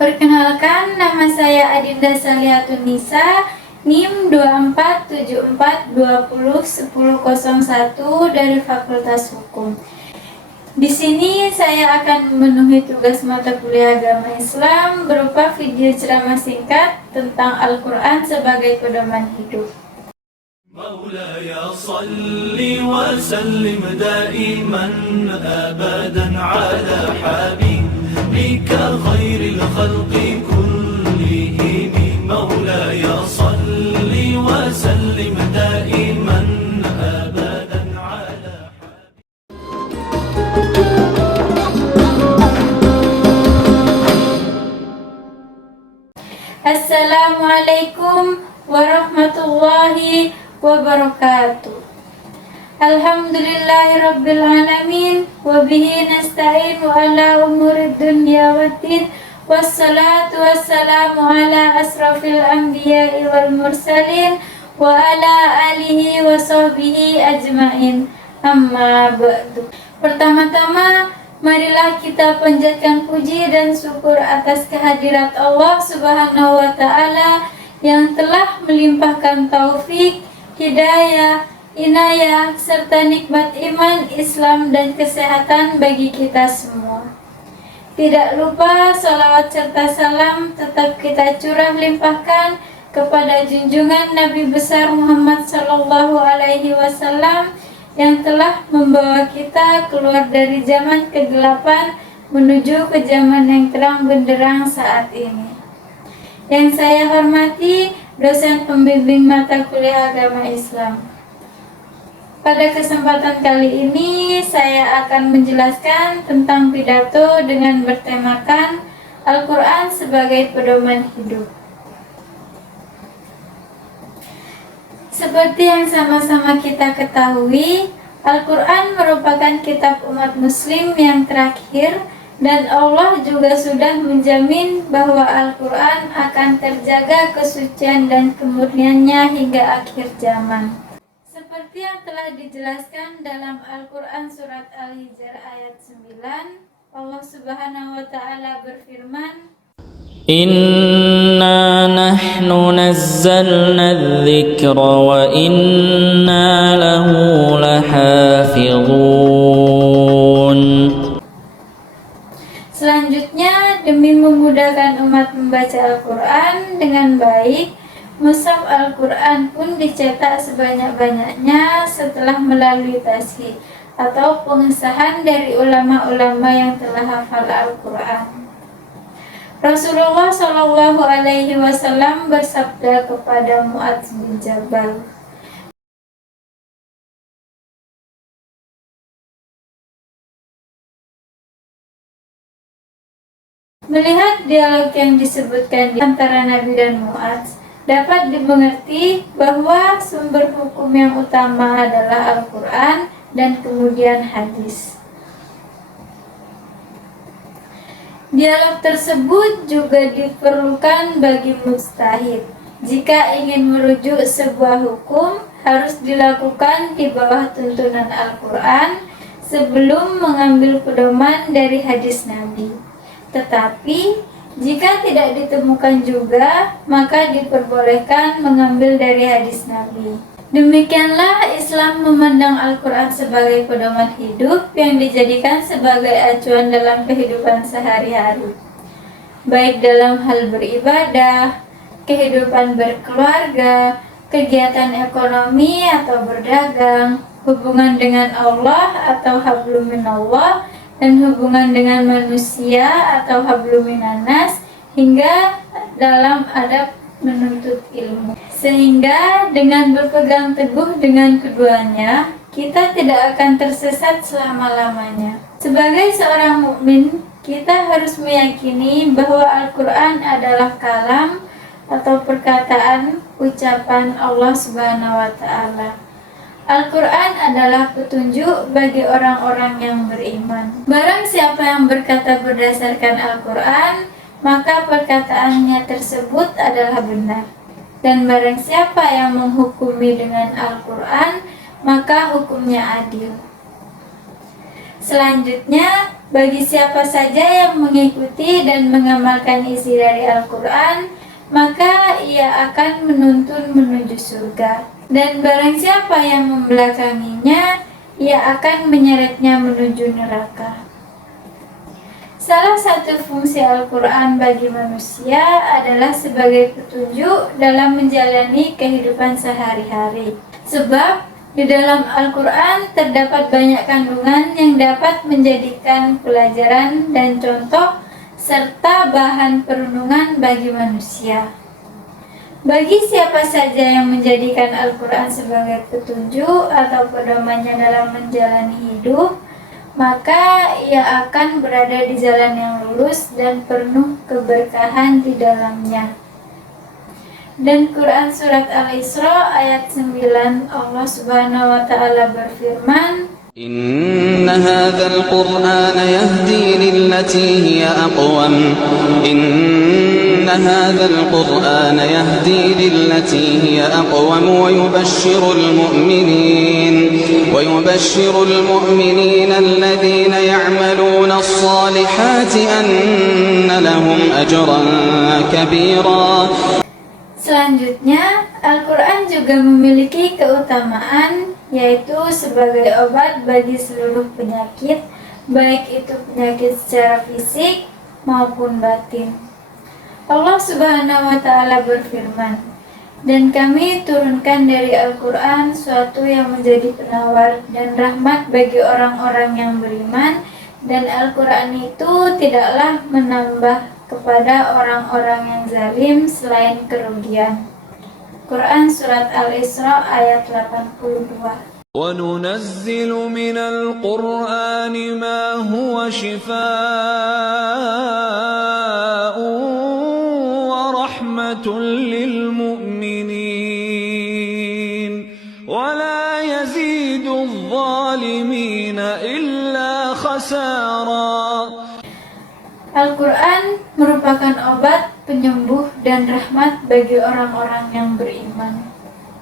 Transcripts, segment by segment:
Perkenalkan, nama saya Adinda Salihatun Nisa, NIM 2474201001 dari Fakultas Hukum. Di sini saya akan memenuhi tugas mata kuliah agama Islam berupa video ceramah singkat tentang Al-Quran sebagai pedoman hidup. مولاي صل وسلم دائما أبدا على حبيبك خير الخلق كلهم مولاي صل وسلم دائما أبدا على Assalamualaikum warahmatullahi wabarakatuh. Alhamdulillahirabbil alamin wa bihi nasta'in wa ala umurid dunya waddin wassalatu wassalamu ala asrafil anbiya'i wal mursalin wa ala alihi wa sahbihi ajmain. Amma ba'du. Pertama-tama, marilah kita panjatkan puji dan syukur atas kehadirat Allah Subhanahu wa ta'ala yang telah melimpahkan taufik, hidayah, inayah, serta nikmat iman, Islam, dan kesehatan bagi kita semua. Tidak lupa salawat serta salam tetap kita curah limpahkan kepada junjungan Nabi besar Muhammad Sallallahu Alaihi Wasallam yang telah membawa kita keluar dari zaman kegelapan menuju ke zaman yang terang benderang saat ini. Yang saya hormati, dosen pembimbing mata kuliah agama Islam. Pada kesempatan kali ini, saya akan menjelaskan tentang pidato dengan bertemakan Al-Quran sebagai pedoman hidup. Seperti yang sama-sama kita ketahui, Al-Quran merupakan kitab umat muslim yang terakhir, dan Allah juga sudah menjamin bahwa Al-Quran akan terjaga kesucian dan kemurniannya hingga akhir zaman. Seperti yang telah dijelaskan dalam Al-Quran surat Al-Hijr ayat 9, Allah Subhanahu wa ta'ala berfirman, Inna nahnu nazzalna adh-dhikra wa inna lahu lahafidhun. Selanjutnya, demi memudahkan umat membaca Al-Quran dengan baik, mushaf Al-Quran pun dicetak sebanyak-banyaknya setelah melalui tasghih atau pengesahan dari ulama-ulama yang telah hafal Al-Quran. Rasulullah Shallallahu Alaihi Wasallam bersabda kepada Mu'adz bin Jabal, melihat dialog yang disebutkan di antara Nabi dan Mu'adz, dapat dimengerti bahwa sumber hukum yang utama adalah Al-Quran dan kemudian hadis. Dialog tersebut juga diperlukan bagi mujtahid. Jika ingin merujuk sebuah hukum, harus dilakukan di bawah tuntunan Al-Quran sebelum mengambil pedoman dari hadis Nabi. Tetapi, jika tidak ditemukan juga, maka diperbolehkan mengambil dari hadis Nabi. Demikianlah Islam memandang Al-Quran sebagai pedoman hidup yang dijadikan sebagai acuan dalam kehidupan sehari-hari, baik dalam hal beribadah, kehidupan berkeluarga, kegiatan ekonomi atau berdagang, hubungan dengan Allah atau hablum minallah, dan hubungan dengan manusia atau hablum minannas, hingga dalam adab menuntut ilmu. Sehingga dengan berpegang teguh dengan keduanya, kita tidak akan tersesat selama-lamanya. Sebagai seorang mukmin, kita harus meyakini bahwa Al-Quran adalah kalam atau perkataan, ucapan Allah Subhanahu wa ta'ala. Al-Quran adalah petunjuk bagi orang-orang yang beriman. Barang siapa yang berkata berdasarkan Al-Quran, maka perkataannya tersebut adalah benar. Dan barang siapa yang menghukumi dengan Al-Quran, maka hukumnya adil. Selanjutnya, Bagi siapa saja yang mengikuti dan mengamalkan isi dari Al-Quran, maka ia akan menuntun menuju surga. Dan barang siapa yang membelakanginya, ia akan menyeretnya menuju neraka. Salah satu fungsi Al-Quran bagi manusia adalah sebagai petunjuk dalam menjalani kehidupan sehari-hari. Sebab di dalam Al-Quran terdapat banyak kandungan yang dapat menjadikan pelajaran dan contoh serta bahan perenungan bagi manusia. Bagi siapa saja yang menjadikan Al-Quran sebagai petunjuk atau pedomannya dalam menjalani hidup, maka ia akan berada di jalan yang lurus dan penuh keberkahan di dalamnya. Dan Quran Surat Al-Isra ayat 9, Allah Subhanahu wa Ta'ala berfirman, Inna hadzal Qur'ana yahdi lillati hiya aqwam. Inna hadzal Qur'ana yahdi lillati hiya aqwam wa yubashshirul mu'minina alladhina ya'maluna as-salihati anna lahum ajran kabira. Selanjutnya, Al-Quran juga memiliki keutamaan, yaitu sebagai obat bagi seluruh penyakit, baik itu penyakit secara fisik maupun batin. Allah Subhanahu wa Ta'ala berfirman, dan kami turunkan dari Al-Quran suatu yang menjadi penawar dan rahmat bagi orang-orang yang beriman, dan Al-Quran itu tidaklah menambah kepada orang-orang yang zalim selain kerugian. Quran Surat Al-Isra ayat 82. وَنُنَزِّلُ مِنَ الْقُرْآنِ مَا هُوَ شِفَاءٌ وَرَحْمَةٌ لِّلْمُؤْمِنِينَ وَلَا يَزِيدُ الظَّالِمِينَ إِلَّا خَسَارًا. Al-Quran merupakan obat, penyembuh, dan rahmat bagi orang-orang yang beriman,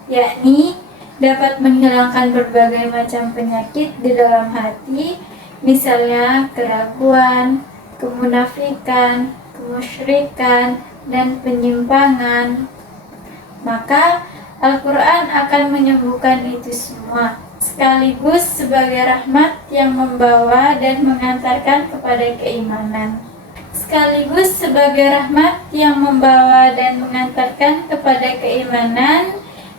yakni dapat menghilangkan berbagai macam penyakit di dalam hati, misalnya keraguan, kemunafikan, kemusyrikan, dan penyimpangan. Maka Al-Quran akan menyembuhkan itu semua, sekaligus sebagai rahmat yang membawa dan mengantarkan kepada keimanan. Sekaligus sebagai rahmat yang membawa dan mengantarkan kepada keimanan,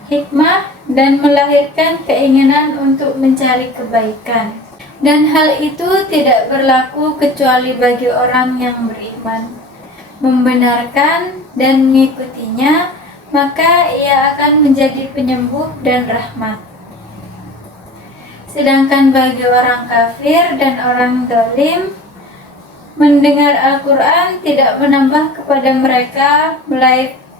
hikmah, dan melahirkan keinginan untuk mencari kebaikan. Dan hal itu tidak berlaku kecuali bagi orang yang beriman, membenarkan dan mengikutinya, maka ia akan menjadi penyembuh dan rahmat. Sedangkan bagi orang kafir dan orang zalim, mendengar Al-Quran tidak menambah kepada mereka,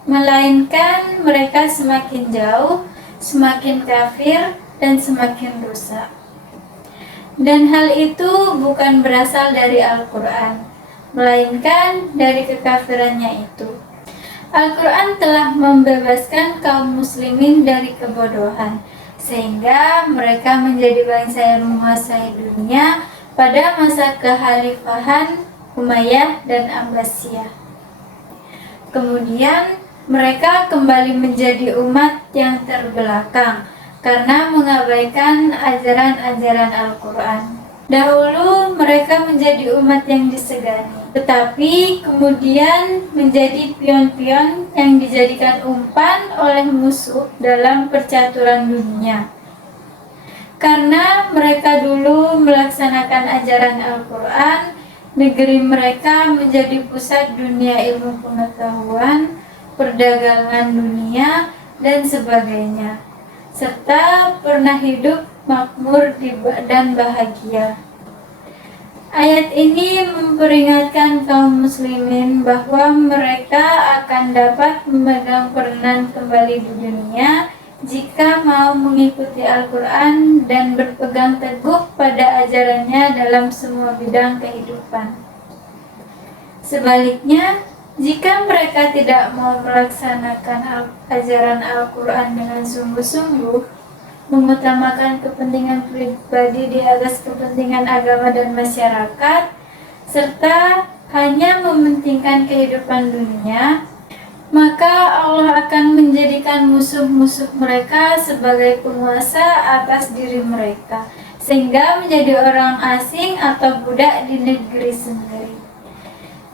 melainkan mereka semakin jauh, semakin kafir, dan semakin rusak. Dan hal itu bukan berasal dari Al-Quran, melainkan dari kekafirannya itu. Al-Quran telah membebaskan kaum muslimin dari kebodohan, sehingga mereka menjadi bangsa yang menguasai dunia pada masa kekhalifahan Umayyah dan Abbasiyah. Kemudian mereka kembali menjadi umat yang terbelakang karena mengabaikan ajaran-ajaran Al-Quran. Dahulu mereka menjadi umat yang disegani, tetapi kemudian menjadi pion-pion yang dijadikan umpan oleh musuh dalam percaturan dunia. Karena mereka dulu melaksanakan ajaran Al-Quran, negeri mereka menjadi pusat dunia ilmu pengetahuan, perdagangan dunia, dan sebagainya, serta pernah hidup makmur dan bahagia. Ayat ini memperingatkan kaum muslimin bahwa mereka akan dapat memegang peranan kembali di dunia jika mau mengikuti Al-Quran dan berpegang teguh pada ajarannya dalam semua bidang kehidupan. Sebaliknya, jika mereka tidak mau melaksanakan ajaran Al-Quran dengan sungguh-sungguh, mengutamakan kepentingan pribadi di atas kepentingan agama dan masyarakat, serta hanya mementingkan kehidupan dunia, maka Allah akan menjadikan musuh-musuh mereka sebagai penguasa atas diri mereka, sehingga menjadi orang asing atau budak di negeri sendiri.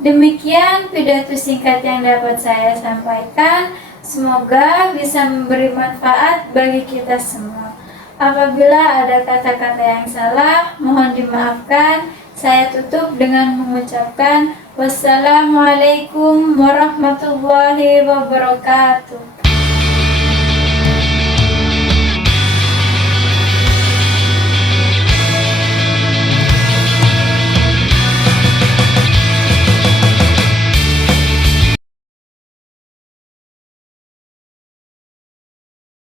Demikian pidato singkat yang dapat saya sampaikan. Semoga bisa memberi manfaat bagi kita semua. Apabila ada kata-kata yang salah, mohon dimaafkan. Saya tutup dengan mengucapkan wassalamualaikum warahmatullahi wabarakatuh.